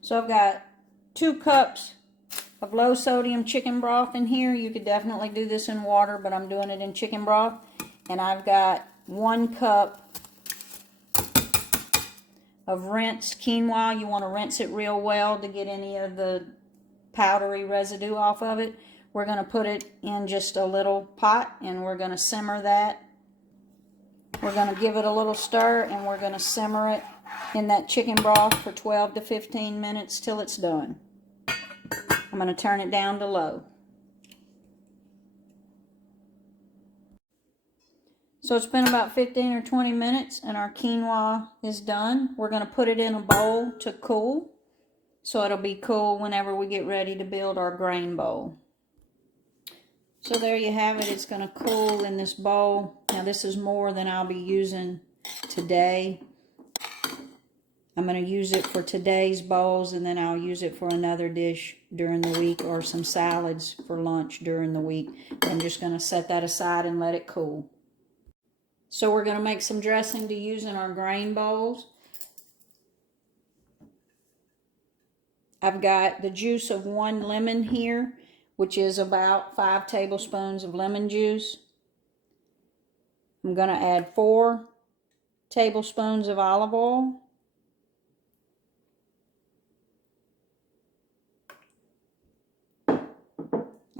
So I've got 2 cups of low sodium chicken broth in here. You could definitely do this in water, but I'm doing it in chicken broth. And I've got 1 cup of rinsed quinoa. You want to rinse it real well to get any of the powdery residue off of it. We're going to put it in just a little pot and we're going to simmer that. We're going to give it a little stir and we're going to simmer it in that chicken broth for 12 to 15 minutes till it's done. I'm going to turn it down to low. So it's been about 15 or 20 minutes and our quinoa is done. We're going to put it in a bowl to cool. So it'll be cool whenever we get ready to build our grain bowl. So there you have it. It's going to cool in this bowl. Now this is more than I'll be using today. I'm going to use it for today's bowls and then I'll use it for another dish during the week or some salads for lunch during the week. I'm just going to set that aside and let it cool. So we're going to make some dressing to use in our grain bowls. I've got the juice of 1 lemon here, which is about 5 tablespoons of lemon juice. I'm going to add 4 tablespoons of olive oil.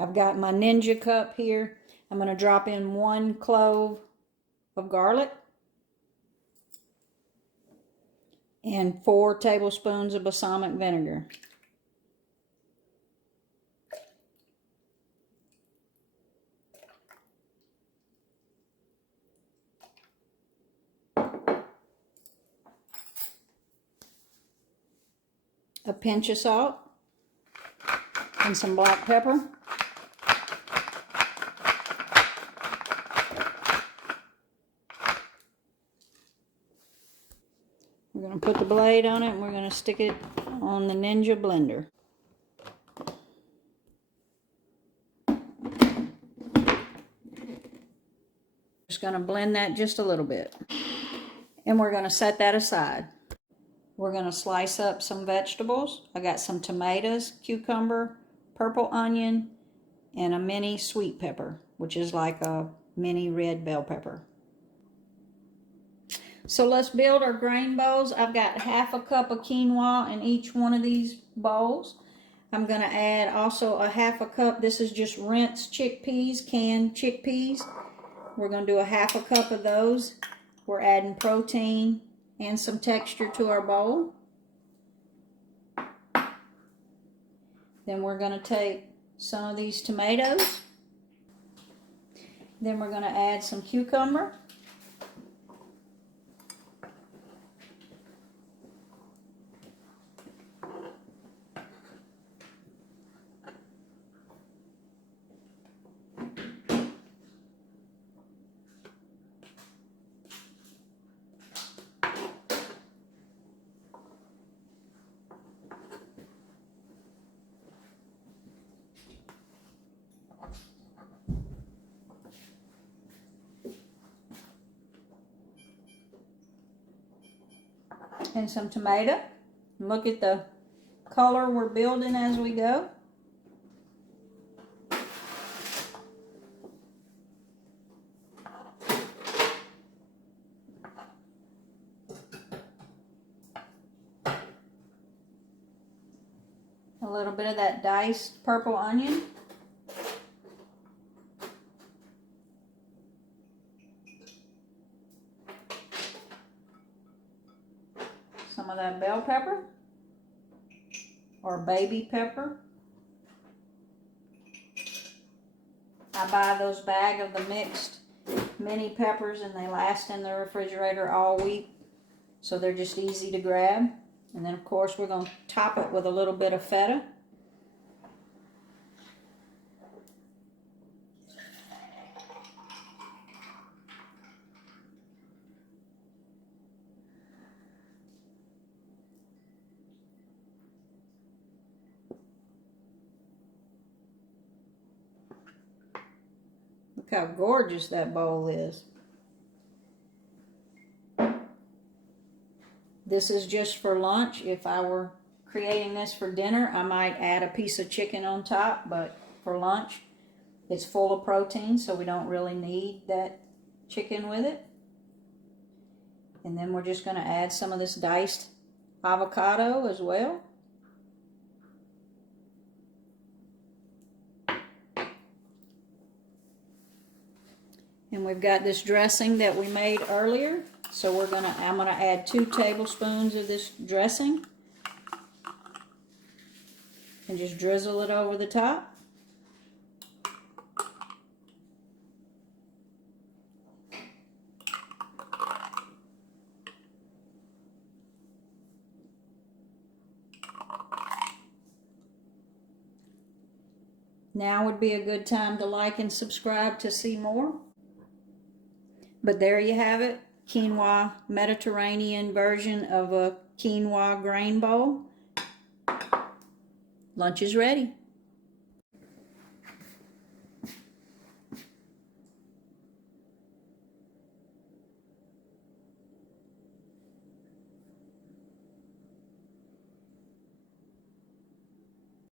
I've got my Ninja cup here. I'm going to drop in 1 clove of garlic and 4 tablespoons of balsamic vinegar. A pinch of salt and some black pepper. We're going to put the blade on it and we're going to stick it on the Ninja blender. Just going to blend that just a little bit. And we're going to set that aside. We're going to slice up some vegetables. I got some tomatoes, cucumber, purple onion, and a mini sweet pepper, which is like a mini red bell pepper. So let's build our grain bowls. I've got half a cup of quinoa in each one of these bowls. I'm going to add also a half a cup. This is just rinsed chickpeas, canned chickpeas. We're going to do a half a cup of those. We're adding protein and some texture to our bowl. Then we're going to take some of these tomatoes. Then we're going to add some cucumber. And some tomato. Look at the color we're building as we go. A little bit of that diced purple onion. Some of that bell pepper or baby pepper. I buy those bag of the mixed mini peppers and they last in the refrigerator all week. So they're just easy to grab. And then of course we're going to top it with a little bit of feta. Look how gorgeous that bowl is. This is just for lunch. If I were creating this for dinner, I might add a piece of chicken on top, but for lunch, it's full of protein, so we don't really need that chicken with it. And then we're just going to add some of this diced avocado as well. And we've got this dressing that we made earlier. So I'm gonna add 2 tablespoons of this dressing and just drizzle it over the top. Now would be a good time to like and subscribe to see more. But there you have it, quinoa, Mediterranean version of a quinoa grain bowl. Lunch is ready.